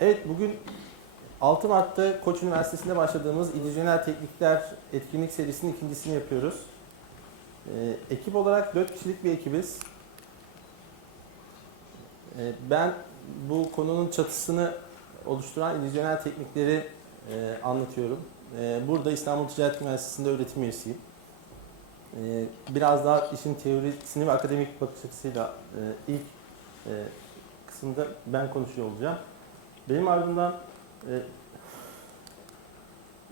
Evet bugün 6 Mart'ta Koç Üniversitesi'nde başladığımız İllüzyonel Teknikler etkinlik serisinin ikincisini yapıyoruz. Ee, ekip olarak 4 kişilik bir ekibiz. Ee, ben bu konunun çatısını oluşturan illüzyonel teknikleri e, anlatıyorum. Ee, burada İstanbul Ticaret Üniversitesi'nde öğretim üyesiyim. Ee, biraz daha işin teorisini ve akademik bakış açısıyla e, ilk e, kısımda ben konuşuyor olacağım. Benim ardından e,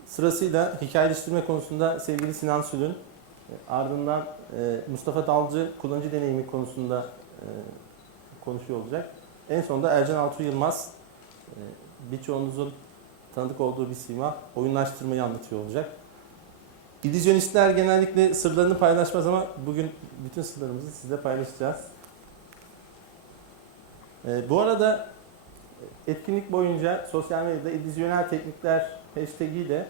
sırasıyla hikayeleştirme konusunda sevgili Sinan Sülün, e, ardından e, Mustafa Dalcı kullanıcı deneyimi konusunda e, konuşuyor olacak. En sonunda Ercan Altuğ Yılmaz, e, birçoğunuzun tanıdık olduğu bir sima, oyunlaştırmayı anlatıyor olacak. İllüzyonistler genellikle sırlarını paylaşmaz ama bugün bütün sırlarımızı sizle paylaşacağız. E, bu arada etkinlik boyunca sosyal medyada illüzyonel teknikler hashtag ile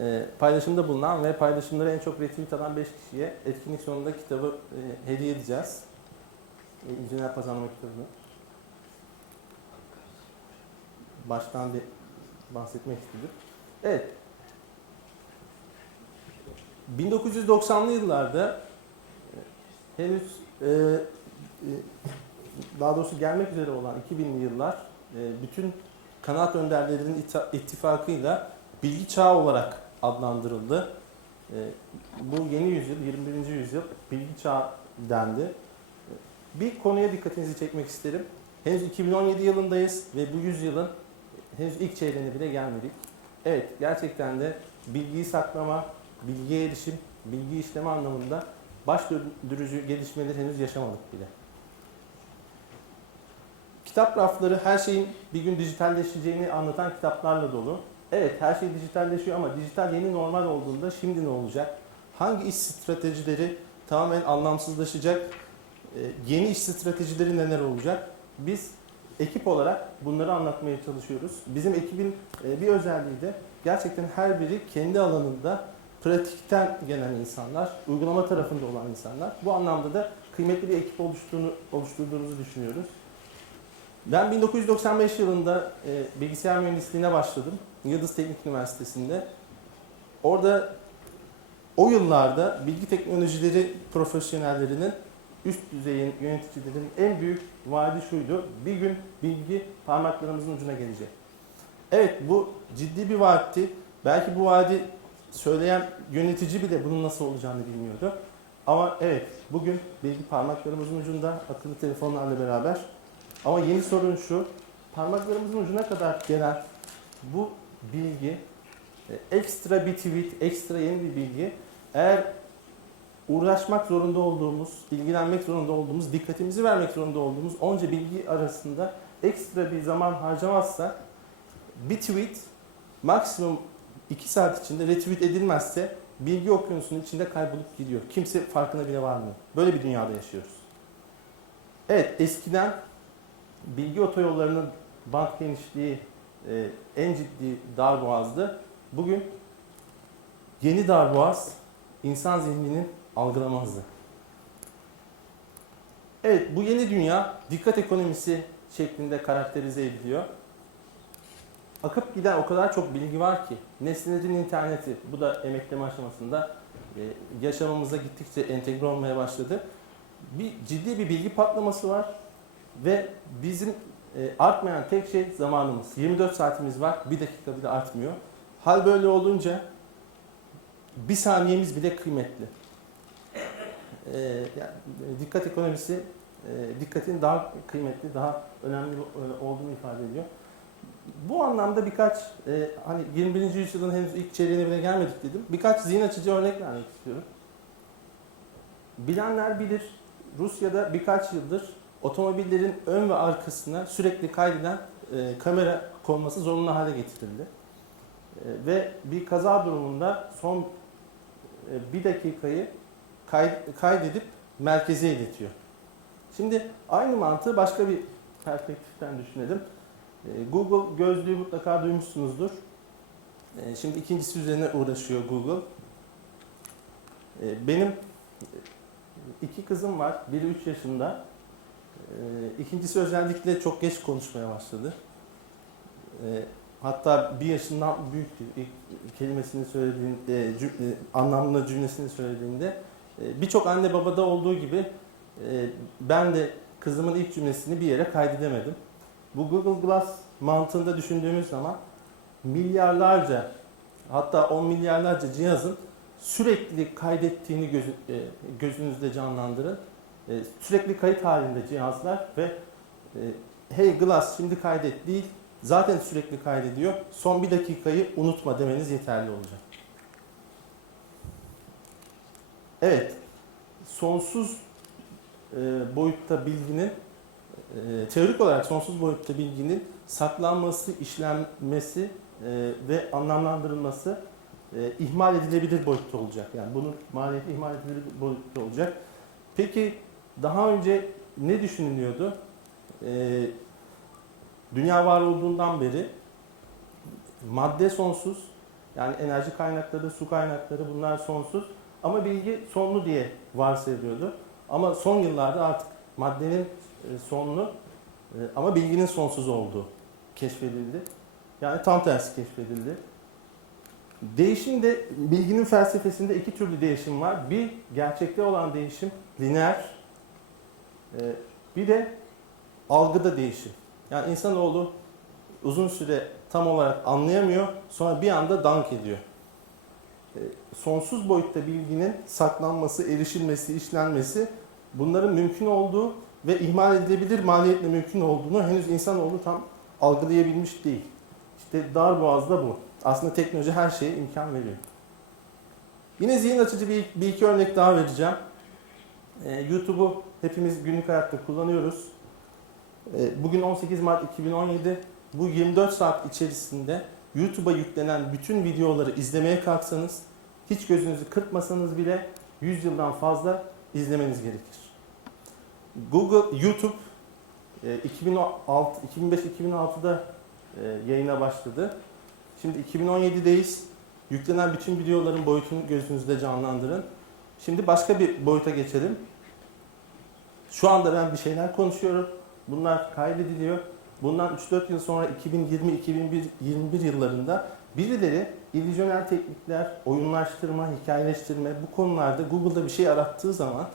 e, paylaşımda bulunan ve paylaşımları en çok retweet alan 5 kişiye etkinlik sonunda kitabı e, hediye edeceğiz. E, İllüzyonel Pazarlama kitabını. Baştan bir bahsetmek istedim. Evet. 1990'lı yıllarda e, henüz e, e, daha doğrusu gelmek üzere olan 2000'li yıllar bütün kanaat önderlerinin ittifakıyla bilgi çağı olarak adlandırıldı. E, Bu yeni yüzyıl, 21. yüzyıl bilgi çağı dendi. E, Bir konuya dikkatinizi çekmek isterim. Henüz 2017 yılındayız ve bu yüzyılın henüz ilk çeyreğine bile gelmedik. Evet, gerçekten de bilgiyi saklama, bilgiye erişim, bilgi işleme anlamında baş döndürücü gelişmeleri henüz yaşamadık bile. Kitap rafları her şeyin bir gün dijitalleşeceğini anlatan kitaplarla dolu. Evet her şey dijitalleşiyor ama dijital yeni normal olduğunda şimdi ne olacak? Hangi iş stratejileri tamamen anlamsızlaşacak? Ee, Yeni iş stratejileri neler olacak? Biz ekip olarak bunları anlatmaya çalışıyoruz. Bizim ekibin e, bir özelliği de gerçekten her biri kendi alanında pratikten gelen insanlar, uygulama tarafında olan insanlar. Bu anlamda da kıymetli bir ekip oluştuğunu, oluşturduğumuzu düşünüyoruz. Ben 1995 yılında e, bilgisayar mühendisliğine başladım. Yıldız Teknik Üniversitesi'nde. Orada o yıllarda bilgi teknolojileri profesyonellerinin üst düzeyin yöneticilerin en büyük vaadi şuydu. Bir gün bilgi parmaklarımızın ucuna gelecek. Evet bu ciddi bir vaatti. Belki bu vaadi söyleyen yönetici bile bunun nasıl olacağını bilmiyordu. Ama evet bugün bilgi parmaklarımızın ucunda akıllı telefonlarla beraber ama yeni sorun şu, parmaklarımızın ucuna kadar gelen bu bilgi, e, ekstra bir tweet, ekstra yeni bir bilgi, eğer uğraşmak zorunda olduğumuz, ilgilenmek zorunda olduğumuz, dikkatimizi vermek zorunda olduğumuz onca bilgi arasında ekstra bir zaman harcamazsa bir tweet maksimum 2 saat içinde retweet edilmezse bilgi okyanusunun içinde kaybolup gidiyor. Kimse farkına bile varmıyor. Böyle bir dünyada yaşıyoruz. Evet eskiden bilgi otoyollarının bant genişliği e, en ciddi darboğazdı. Bugün yeni darboğaz insan zihninin algılama hızı. Evet bu yeni dünya dikkat ekonomisi şeklinde karakterize ediliyor. Akıp giden o kadar çok bilgi var ki nesnelerin interneti bu da emekleme aşamasında e, yaşamımıza gittikçe entegre olmaya başladı. Bir ciddi bir bilgi patlaması var ve bizim e, artmayan tek şey zamanımız. 24 saatimiz var, bir dakika bile artmıyor. Hal böyle olunca bir saniyemiz bile kıymetli. E, yani, e, dikkat ekonomisi e, dikkatin daha kıymetli, daha önemli e, olduğunu ifade ediyor. Bu anlamda birkaç, e, hani 21. yüzyılın henüz ilk çeyreğine bile gelmedik dedim. Birkaç zihin açıcı örnek vermek istiyorum. Bilenler bilir, Rusya'da birkaç yıldır otomobillerin ön ve arkasına sürekli kaydeden e, kamera konması zorunlu hale getirildi. E, ve bir kaza durumunda son e, bir dakikayı kay- kaydedip merkeze iletiyor. Şimdi aynı mantığı başka bir perspektiften düşünelim. E, Google gözlüğü mutlaka duymuşsunuzdur. E, Şimdi ikincisi üzerine uğraşıyor Google. E, Benim iki kızım var. Biri 3 yaşında. E, İkincisi özellikle çok geç konuşmaya başladı. E, E, hatta bir yaşından büyüktü. İlk kelimesini söylediğinde, e, anlamlı cümlesini söylediğinde. E, Birçok anne babada olduğu gibi e, ben de kızımın ilk cümlesini bir yere kaydedemedim. Bu Google Glass mantığında düşündüğümüz zaman milyarlarca hatta on milyarlarca cihazın sürekli kaydettiğini gözü- gözünüzde canlandırın. E, Sürekli kayıt halinde cihazlar ve e, hey Glass şimdi kaydet değil zaten sürekli kaydediyor. Son bir dakikayı unutma demeniz yeterli olacak. Evet, sonsuz e, boyutta bilginin e, teorik olarak sonsuz boyutta bilginin saklanması, işlenmesi ve anlamlandırılması ihmal edilebilir boyutta olacak. Yani bunun maliyeti ihmal edilebilir boyutta olacak. Peki daha önce ne düşünülüyordu? E, dünya var olduğundan beri madde sonsuz, yani enerji kaynakları, su kaynakları bunlar sonsuz ama bilgi sonlu diye varsayılıyordu. Ama son yıllarda artık maddenin e, sonlu e, ama bilginin sonsuz olduğu keşfedildi. Yani tam tersi keşfedildi. Değişim de bilginin felsefesinde iki türlü değişim var. Bir gerçekte olan değişim, lineer. E, Bir de algıda değişim. Yani insanoğlu uzun süre tam olarak anlayamıyor, sonra bir anda dank ediyor. E, Sonsuz boyutta bilginin saklanması, erişilmesi, işlenmesi bunların mümkün olduğu ve ihmal edilebilir maliyetle mümkün olduğunu henüz insanoğlu tam algılayabilmiş değil. İşte dar boğazda bu. Aslında teknoloji her şeye imkan veriyor. Yine zihin açıcı bir, bir iki örnek daha vereceğim. Ee, YouTube'u hepimiz günlük hayatta kullanıyoruz. Ee, bugün 18 Mart 2017. Bu 24 saat içerisinde YouTube'a yüklenen bütün videoları izlemeye kalksanız, hiç gözünüzü kırpmasanız bile 100 yıldan fazla izlemeniz gerekir. Google, YouTube e, 2006, 2005-2006'da e, yayına başladı. Şimdi 2017'deyiz. Yüklenen bütün videoların boyutunu gözünüzde canlandırın. Şimdi başka bir boyuta geçelim. Şu anda ben bir şeyler konuşuyorum. Bunlar kaydediliyor. Bundan 3-4 yıl sonra 2020-2021 yıllarında birileri illüzyonel teknikler, oyunlaştırma, hikayeleştirme bu konularda Google'da bir şey arattığı zaman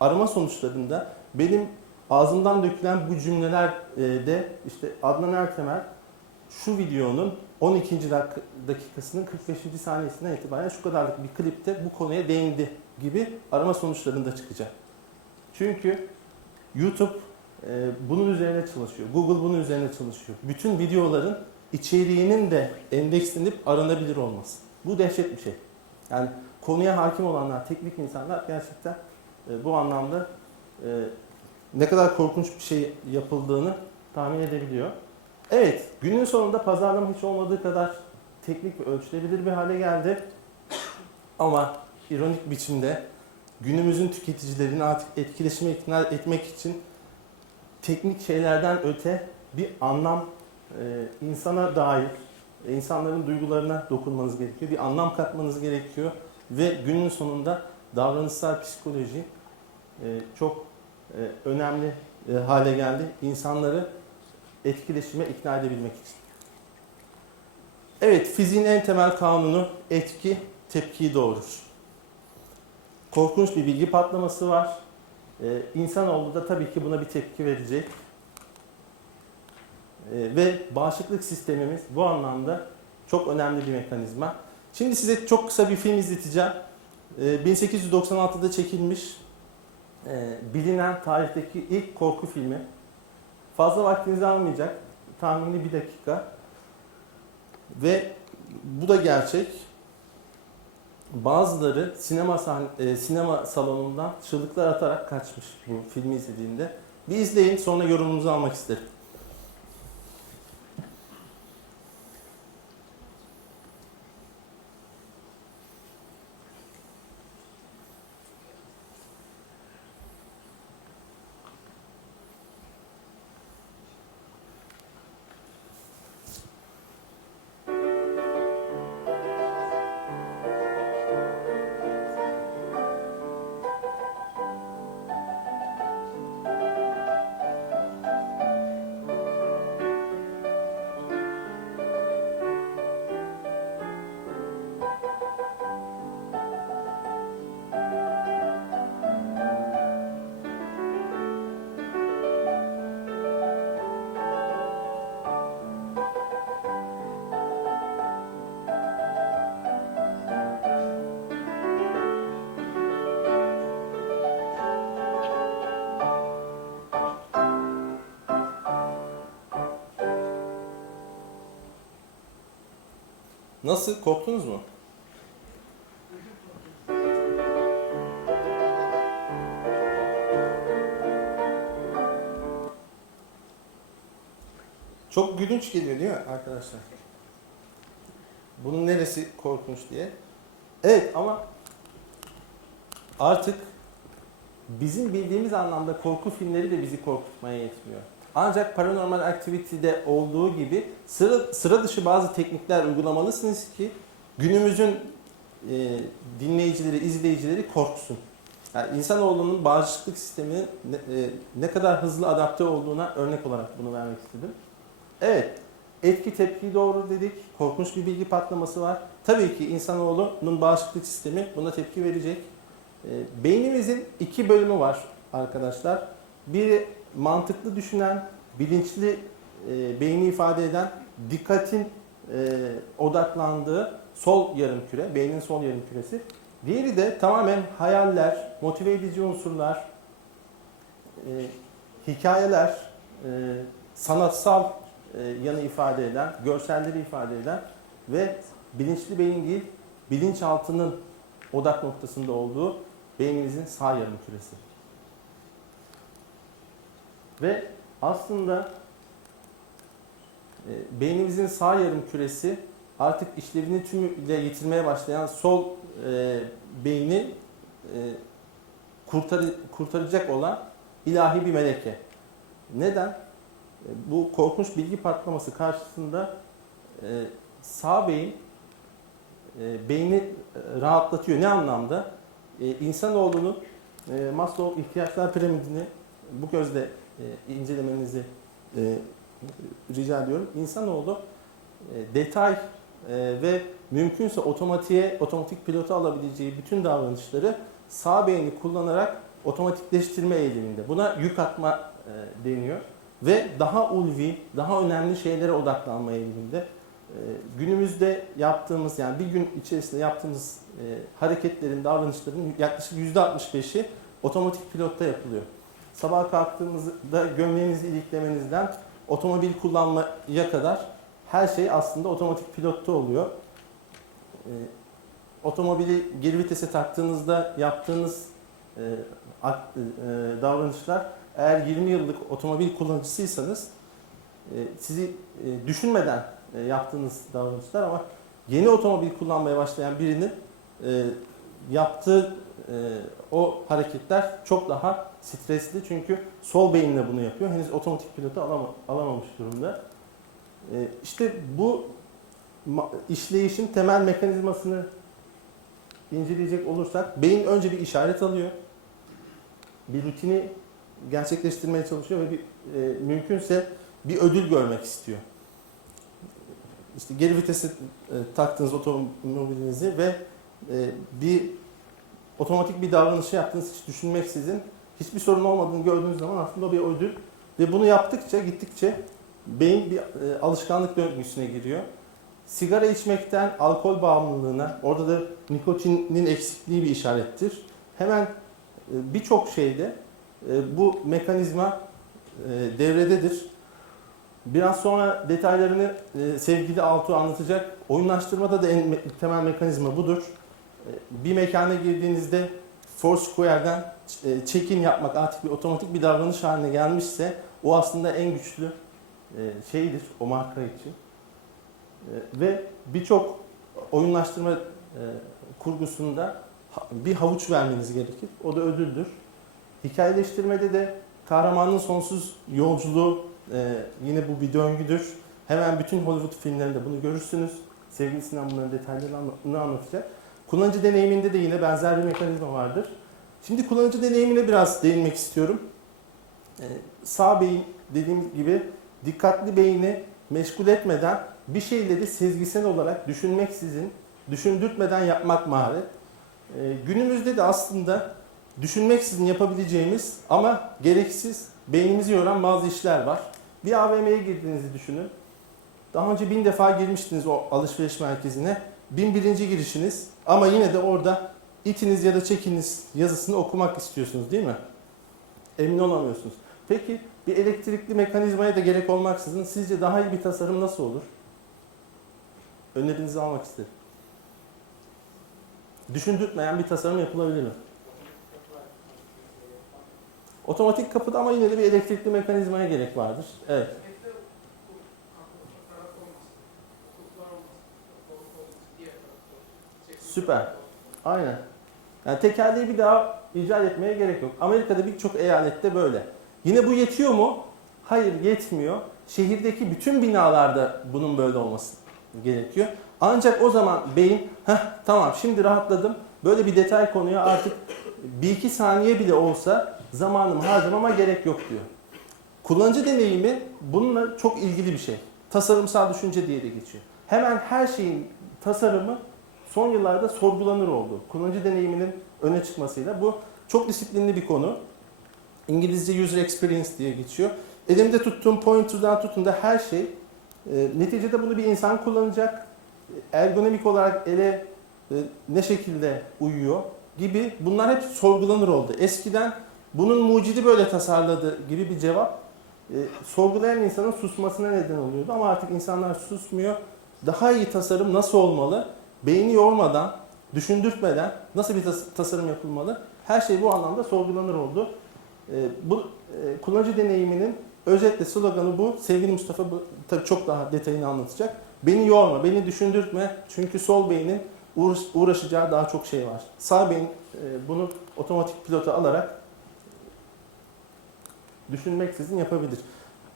arama sonuçlarında benim ağzımdan dökülen bu cümleler e, işte Adnan Ertemel şu videonun 12. dak- dakikasının 45. saniyesinden itibaren şu kadarlık bir klipte bu konuya değindi gibi arama sonuçlarında çıkacak. Çünkü YouTube e, bunun üzerine çalışıyor. Google bunun üzerine çalışıyor. Bütün videoların içeriğinin de endekslenip aranabilir olması. Bu dehşet bir şey. Yani konuya hakim olanlar, teknik insanlar gerçekten e, bu anlamda e, ne kadar korkunç bir şey yapıldığını tahmin edebiliyor. Evet, günün sonunda pazarlama hiç olmadığı kadar teknik ve ölçülebilir bir hale geldi. Ama ironik biçimde günümüzün tüketicilerini artık etkileşime ikna etmek için teknik şeylerden öte bir anlam e, insana dair, e, insanların duygularına dokunmanız gerekiyor. Bir anlam katmanız gerekiyor ve günün sonunda davranışsal psikoloji e, çok e, önemli hale geldi. İnsanları etkileşime ikna edebilmek için. Evet, fiziğin en temel kanunu etki tepkiyi doğurur. Korkunç bir bilgi patlaması var. Ee, insanoğlu da tabii ki buna bir tepki verecek. Ee, ve bağışıklık sistemimiz bu anlamda çok önemli bir mekanizma. Şimdi size çok kısa bir film izleteceğim. Ee, 1896'da çekilmiş e, bilinen tarihteki ilk korku filmi. Fazla vaktinizi almayacak. Tahmini bir dakika. Ve bu da gerçek. Bazıları sinema sahn- e, sinema salonundan çığlıklar atarak kaçmış bu filmi izlediğinde. Bir izleyin sonra yorumunuzu almak isterim. Nasıl? Korktunuz mu? Çok gülünç geliyor değil mi arkadaşlar? Bunun neresi korkunç diye. Evet ama artık bizim bildiğimiz anlamda korku filmleri de bizi korkutmaya yetmiyor. Ancak Paranormal Activity'de olduğu gibi sıra, sıra dışı bazı teknikler uygulamalısınız ki günümüzün e, dinleyicileri, izleyicileri korksun. Yani insanoğlunun bağışıklık sisteminin ne, e, ne kadar hızlı adapte olduğuna örnek olarak bunu vermek istedim. Evet, etki tepki doğru dedik. Korkunç bir bilgi patlaması var. Tabii ki insanoğlunun bağışıklık sistemi buna tepki verecek. E, beynimizin iki bölümü var arkadaşlar. Biri mantıklı düşünen, bilinçli e, beyni ifade eden, dikkatin e, odaklandığı sol yarım küre, beynin sol yarım küresi. Diğeri de tamamen hayaller, motive edici unsurlar, e, hikayeler, e, sanatsal e, yanı ifade eden, görselleri ifade eden ve bilinçli beyin değil, bilinçaltının odak noktasında olduğu beynimizin sağ yarım küresi. Ve aslında e, beynimizin sağ yarım küresi artık işlevini tümüyle yitirmeye başlayan sol e, beyni e, kurtarı, kurtaracak olan ilahi bir meleke. Neden? E, bu korkunç bilgi patlaması karşısında e, sağ beyin e, beyni e, rahatlatıyor. Ne anlamda? E, insanoğlunun e, Maslow ihtiyaçlar piramidini bu gözle e, incelemenizi e, rica ediyorum. İnsanoğlu e, detay e, ve mümkünse otomatiğe, otomatik pilota alabileceği bütün davranışları sağ beyni kullanarak otomatikleştirme eğiliminde. Buna yük atma e, deniyor. Ve daha ulvi, daha önemli şeylere odaklanma eğiliminde. Günümüzde yaptığımız yani bir gün içerisinde yaptığımız hareketlerin, davranışların yaklaşık %65'i otomatik pilotta yapılıyor. Sabah kalktığınızda gömleğinizi iliklemenizden otomobil kullanmaya kadar her şey aslında otomatik pilotta oluyor. Ee, otomobili geri vitese taktığınızda yaptığınız e, ak- e, davranışlar eğer 20 yıllık otomobil kullanıcısıysanız e, sizi e, düşünmeden e, yaptığınız davranışlar ama yeni otomobil kullanmaya başlayan birinin e, yaptığı e, o hareketler çok daha stresli çünkü sol beyinle bunu yapıyor. Henüz otomatik pilotu alama, alamamış durumda. E, işte bu işleyişin temel mekanizmasını inceleyecek olursak beyin önce bir işaret alıyor. Bir rutini gerçekleştirmeye çalışıyor ve bir, e, mümkünse bir ödül görmek istiyor. İşte geri vitesi e, taktığınız otomobilinizi ve e, bir otomatik bir davranışı yaptığınız hiç düşünmeksizin hiçbir sorun olmadığını gördüğünüz zaman aslında bir ödül ve bunu yaptıkça gittikçe beyin bir e, alışkanlık döngüsüne giriyor. Sigara içmekten alkol bağımlılığına, orada da nikotinin eksikliği bir işarettir. Hemen e, birçok şeyde e, bu mekanizma e, devrededir. Biraz sonra detaylarını e, sevgili Altuğ anlatacak. Oyunlaştırmada da en me- temel mekanizma budur. E, Bir mekana girdiğinizde Foursquare'den e, check-in yapmak artık bir otomatik bir davranış haline gelmişse o aslında en güçlü e, şeydir o marka için. E, Ve birçok oyunlaştırma kurgusunda bir havuç vermeniz gerekir. O da ödüldür. Hikayeleştirmede de kahramanın sonsuz yolculuğu yine bu bir döngüdür. Hemen bütün Hollywood filmlerinde bunu görürsünüz. Sevgili Sinan bunların detaylarını anla- anlatacak. Kullanıcı deneyiminde de yine benzer bir mekanizma vardır. Şimdi kullanıcı deneyimine biraz değinmek istiyorum. Ee, sağ beyin dediğim gibi dikkatli beyni meşgul etmeden bir şeyleri sezgisel olarak düşünmeksizin, düşündürtmeden yapmak maharet. Ee, günümüzde de aslında düşünmeksizin yapabileceğimiz ama gereksiz beynimizi yoran bazı işler var. Bir AVM'ye girdiğinizi düşünün. Daha önce bin defa girmiştiniz o alışveriş merkezine. Bin birinci girişiniz ama yine de orada itiniz ya da çekiniz yazısını okumak istiyorsunuz değil mi? Emin olamıyorsunuz. Peki bir elektrikli mekanizmaya da gerek olmaksızın sizce daha iyi bir tasarım nasıl olur? Önerinizi almak isterim. Düşündürtmeyen bir tasarım yapılabilir mi? Otomatik kapıda ama yine de bir elektrikli mekanizmaya gerek vardır. Evet. Süper. Aynen. Yani tekerleği bir daha icat etmeye gerek yok. Amerika'da birçok eyalette böyle. Yine bu yetiyor mu? Hayır yetmiyor. Şehirdeki bütün binalarda bunun böyle olması gerekiyor. Ancak o zaman beyin, Heh, tamam şimdi rahatladım. Böyle bir detay konuya artık bir iki saniye bile olsa zamanımı harcamama gerek yok diyor. Kullanıcı deneyimi bununla çok ilgili bir şey. Tasarımsal düşünce diye de geçiyor. Hemen her şeyin tasarımı son yıllarda sorgulanır oldu. Kullanıcı deneyiminin öne çıkmasıyla. Bu çok disiplinli bir konu. İngilizce user experience diye geçiyor. Elimde tuttuğum pointer'dan tutun da her şey. e, neticede bunu bir insan kullanacak. Ergonomik olarak ele e, ne şekilde uyuyor gibi bunlar hep sorgulanır oldu. Eskiden bunun mucidi böyle tasarladı gibi bir cevap e, sorgulayan insanın susmasına neden oluyordu. Ama artık insanlar susmuyor. Daha iyi tasarım nasıl olmalı? Beyni yormadan, düşündürtmeden nasıl bir tas- tasarım yapılmalı? Her şey bu anlamda sorgulanır oldu. E, bu e, kullanıcı deneyiminin özetle sloganı bu. Sevgili Mustafa bu tabii çok daha detayını anlatacak. Beni yorma, beni düşündürtme. Çünkü sol beynin uğraş- uğraşacağı daha çok şey var. Sağ beyin e, bunu otomatik pilota alarak düşünmeksizin yapabilir.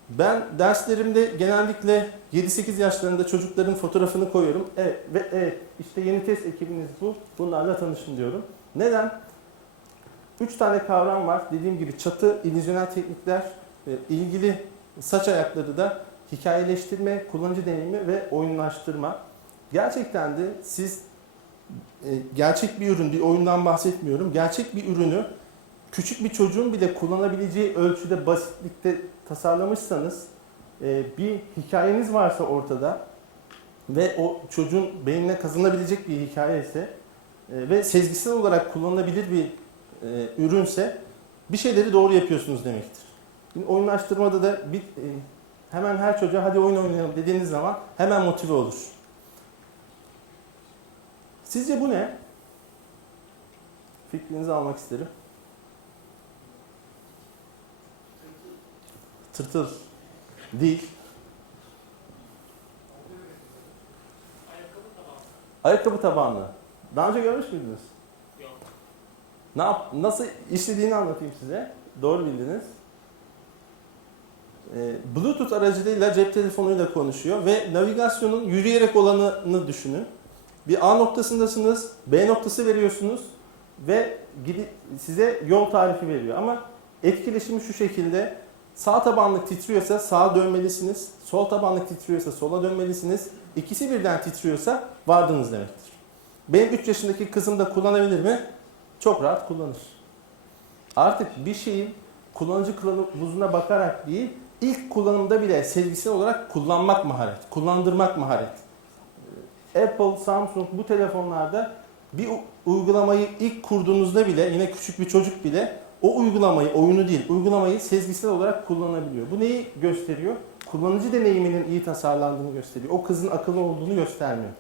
Ben derslerimde genellikle 7-8 yaşlarında çocukların fotoğrafını koyuyorum. Evet, ve evet, işte yeni test ekibiniz bu. Bunlarla tanışın diyorum. Neden? Üç tane kavram var. Dediğim gibi çatı, illüzyonel teknikler, e, ilgili saç ayakları da hikayeleştirme, kullanıcı deneyimi ve oyunlaştırma. Gerçekten de siz e, gerçek bir ürün, bir oyundan bahsetmiyorum. Gerçek bir ürünü küçük bir çocuğun bile kullanabileceği ölçüde basitlikte tasarlamışsanız e, bir hikayeniz varsa ortada ve o çocuğun beynine kazanabilecek bir hikaye ise e, ve sezgisel olarak kullanılabilir bir e, ürünse bir şeyleri doğru yapıyorsunuz demektir. Şimdi oyunlaştırmada da bir hemen her çocuğa hadi oyun oynayalım dediğiniz zaman hemen motive olur. Sizce bu ne? Fikrinizi almak isterim. Tırtıl değil. Ayakkabı tabanlı. Daha önce görmüş müydünüz? Yok. Ne yap, nasıl işlediğini anlatayım size. Doğru bildiniz. Ee, Bluetooth aracılığıyla cep telefonuyla konuşuyor ve navigasyonun yürüyerek olanını düşünün. Bir A noktasındasınız, B noktası veriyorsunuz ve size yol tarifi veriyor. Ama etkileşimi şu şekilde sağ tabanlık titriyorsa sağa dönmelisiniz, sol tabanlık titriyorsa sola dönmelisiniz. İkisi birden titriyorsa vardınız demektir. Benim 3 yaşındaki kızım da kullanabilir mi? Çok rahat kullanır. Artık bir şeyin kullanıcı kılavuzuna bakarak değil, ilk kullanımda bile sezgisel olarak kullanmak maharet, kullandırmak maharet. Apple, Samsung bu telefonlarda bir uygulamayı ilk kurduğunuzda bile yine küçük bir çocuk bile o uygulamayı, oyunu değil, uygulamayı sezgisel olarak kullanabiliyor. Bu neyi gösteriyor? Kullanıcı deneyiminin iyi tasarlandığını gösteriyor. O kızın akıllı olduğunu göstermiyor.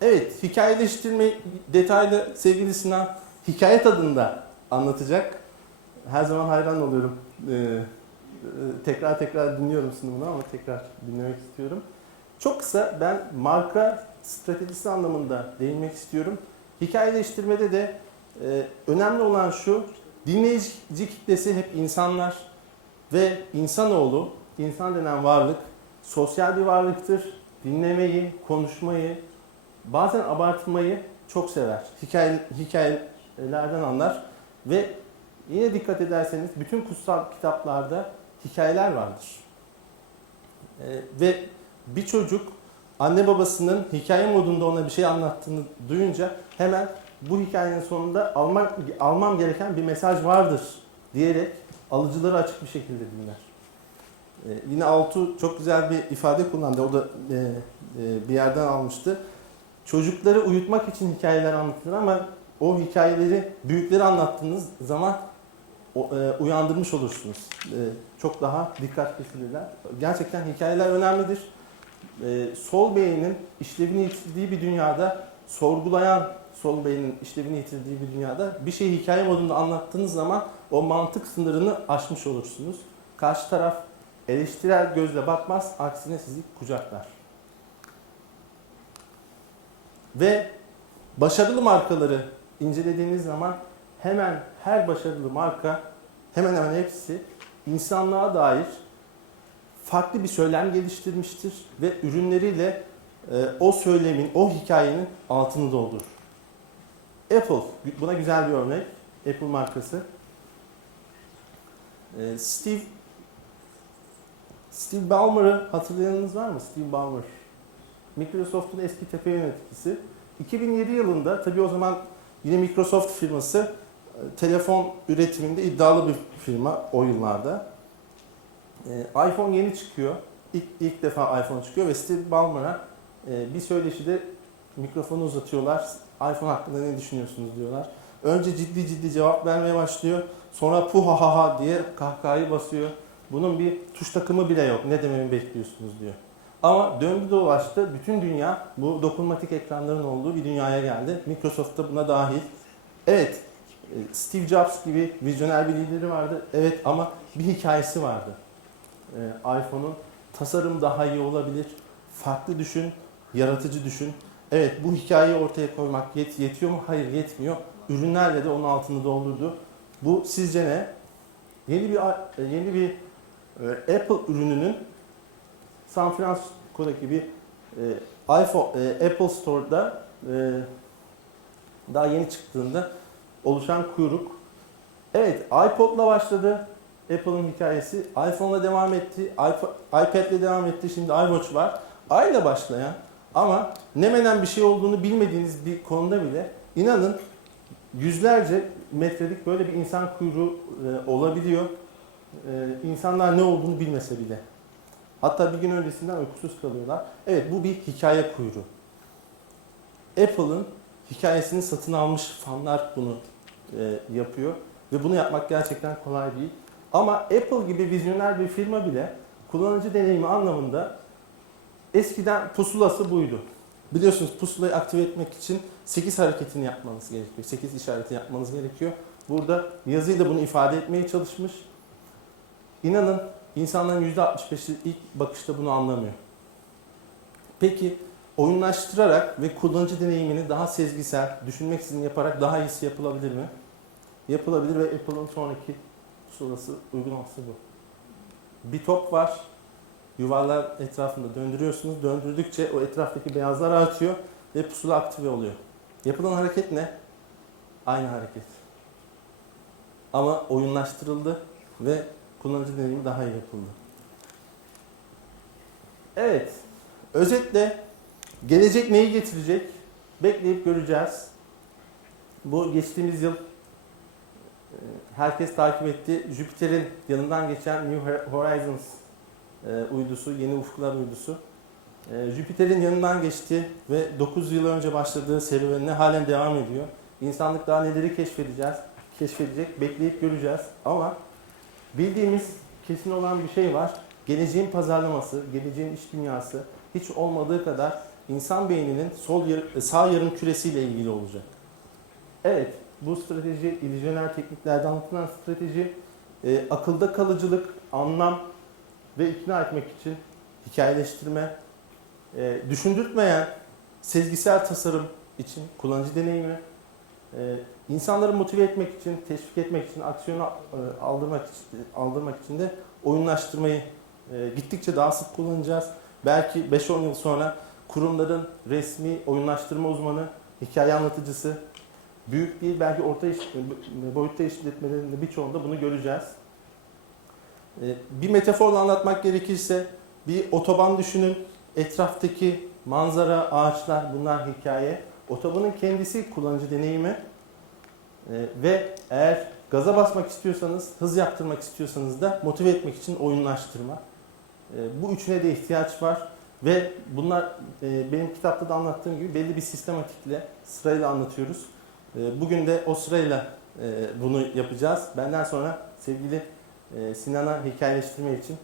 Evet, hikayeleştirme detaylı sevgili Sinan hikaye tadında anlatacak. Her zaman hayran oluyorum. Ee, e, tekrar tekrar dinliyorum sunumunu ama tekrar dinlemek istiyorum. Çok kısa ben marka stratejisi anlamında değinmek istiyorum. Hikayeleştirmede de e, önemli olan şu, dinleyici kitlesi hep insanlar ve insanoğlu, insan denen varlık sosyal bir varlıktır. Dinlemeyi, konuşmayı, bazen abartmayı çok sever. Hikaye, hikayelerden anlar ve yine dikkat ederseniz bütün kutsal kitaplarda hikayeler vardır. Ee, ve bir çocuk anne babasının hikaye modunda ona bir şey anlattığını duyunca hemen bu hikayenin sonunda almak, almam gereken bir mesaj vardır diyerek alıcıları açık bir şekilde dinler. Ee, yine Altu çok güzel bir ifade kullandı. O da e, e, bir yerden almıştı. Çocukları uyutmak için hikayeler anlatılır ama o hikayeleri büyükleri anlattığınız zaman o- e, uyandırmış olursunuz. E, çok daha dikkat kesilirler. Gerçekten hikayeler önemlidir. E, sol beynin işlevini yitirdiği bir dünyada, sorgulayan sol beynin işlevini yitirdiği bir dünyada bir şeyi hikaye modunda anlattığınız zaman o mantık sınırını aşmış olursunuz. Karşı taraf eleştirel gözle bakmaz, aksine sizi kucaklar. Ve başarılı markaları incelediğiniz zaman hemen her başarılı marka hemen hemen hepsi insanlığa dair farklı bir söylem geliştirmiştir ve ürünleriyle e, o söylemin, o hikayenin altını doldurur. Apple buna güzel bir örnek. Apple markası. E, Steve Steve Ballmer'ı hatırlayanınız var mı? Steve Ballmer. Microsoft'un eski tepe yöneticisi. 2007 yılında tabii o zaman yine Microsoft firması e, telefon üretiminde iddialı bir firma o yıllarda. E, iPhone yeni çıkıyor. İlk, ilk defa iPhone çıkıyor ve Steve Ballmer'a e, bir söyleşide mikrofonu uzatıyorlar. iPhone hakkında ne düşünüyorsunuz diyorlar. Önce ciddi ciddi cevap vermeye başlıyor. Sonra puha ha ha diye kahkahayı basıyor. Bunun bir tuş takımı bile yok. Ne dememi bekliyorsunuz diyor. Ama döndü dolaştı. Bütün dünya bu dokunmatik ekranların olduğu bir dünyaya geldi. Microsoft da buna dahil. Evet, e, Steve Jobs gibi vizyoner bir lideri vardı. Evet ama bir hikayesi vardı. E, iPhone'un tasarım daha iyi olabilir. Farklı düşün, yaratıcı düşün. Evet bu hikayeyi ortaya koymak yet yetiyor mu? Hayır yetmiyor. Ürünlerle de onun altını doldurdu. Bu sizce ne? Yeni bir e, yeni bir e, Apple ürününün San Francisco'daki bir e, iPhone e, Apple Store'da e, daha yeni çıktığında oluşan kuyruk. Evet, iPod'la başladı Apple'ın hikayesi. iPhone'la devam etti, iPad'le devam etti. Şimdi iWatch var. I ile başlayan ama ne menen bir şey olduğunu bilmediğiniz bir konuda bile inanın yüzlerce metrelik böyle bir insan kuyruğu e, olabiliyor. E, insanlar ne olduğunu bilmese bile. Hatta bir gün öncesinden uykusuz kalıyorlar. Evet bu bir hikaye kuyruğu. Apple'ın hikayesini satın almış fanlar bunu e, yapıyor. Ve bunu yapmak gerçekten kolay değil. Ama Apple gibi vizyoner bir firma bile kullanıcı deneyimi anlamında eskiden pusulası buydu. Biliyorsunuz pusulayı aktive etmek için 8 hareketini yapmanız gerekiyor. 8 işareti yapmanız gerekiyor. Burada yazıyla bunu ifade etmeye çalışmış. İnanın insanların %65'i ilk bakışta bunu anlamıyor. Peki oyunlaştırarak ve kullanıcı deneyimini daha sezgisel, düşünmeksizin yaparak daha iyisi yapılabilir mi? Yapılabilir ve Apple'ın sonraki pusulası uygulaması bu. Bir top var, yuvarlar etrafında döndürüyorsunuz. Döndürdükçe o etraftaki beyazlar artıyor ve pusula aktive oluyor. Yapılan hareket ne? Aynı hareket. Ama oyunlaştırıldı ve kullanıcı deneyimi daha iyi yapıldı. Evet, özetle gelecek neyi getirecek? Bekleyip göreceğiz. Bu geçtiğimiz yıl herkes takip etti. Jüpiter'in yanından geçen New Horizons e, uydusu, yeni ufuklar uydusu. E, Jüpiter'in yanından geçti ve 9 yıl önce başladığı serüvenine halen devam ediyor. İnsanlık daha neleri keşfedeceğiz, keşfedecek, bekleyip göreceğiz. Ama bildiğimiz kesin olan bir şey var. Geleceğin pazarlaması, geleceğin iş dünyası hiç olmadığı kadar insan beyninin sol sağ yarım küresiyle ilgili olacak. Evet, bu strateji, illüzyonel tekniklerde anlatılan strateji e, akılda kalıcılık, anlam ve ikna etmek için hikayeleştirme, e, düşündürtmeyen sezgisel tasarım için kullanıcı deneyimi, e, insanları motive etmek için, teşvik etmek için, aksiyona e, aldırmak için, aldırmak için de oyunlaştırmayı e, gittikçe daha sık kullanacağız. Belki 5-10 yıl sonra kurumların resmi oyunlaştırma uzmanı, hikaye anlatıcısı, büyük değil belki orta iş, boyutta işletmelerinde birçoğunda bunu göreceğiz. E, Bir metaforla anlatmak gerekirse bir otoban düşünün. Etraftaki manzara, ağaçlar bunlar hikaye. Otobanın kendisi kullanıcı deneyimi. E, Ve eğer gaza basmak istiyorsanız, hız yaptırmak istiyorsanız da motive etmek için oyunlaştırma. E, Bu üçüne de ihtiyaç var. Ve bunlar e, benim kitapta da anlattığım gibi belli bir sistematikle, sırayla anlatıyoruz. Ee, bugün de o sırayla e, bunu yapacağız. Benden sonra sevgili e, Sinan'a hikayeleştirme için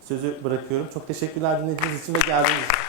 sözü bırakıyorum. Çok teşekkürler dinlediğiniz için ve geldiğiniz için.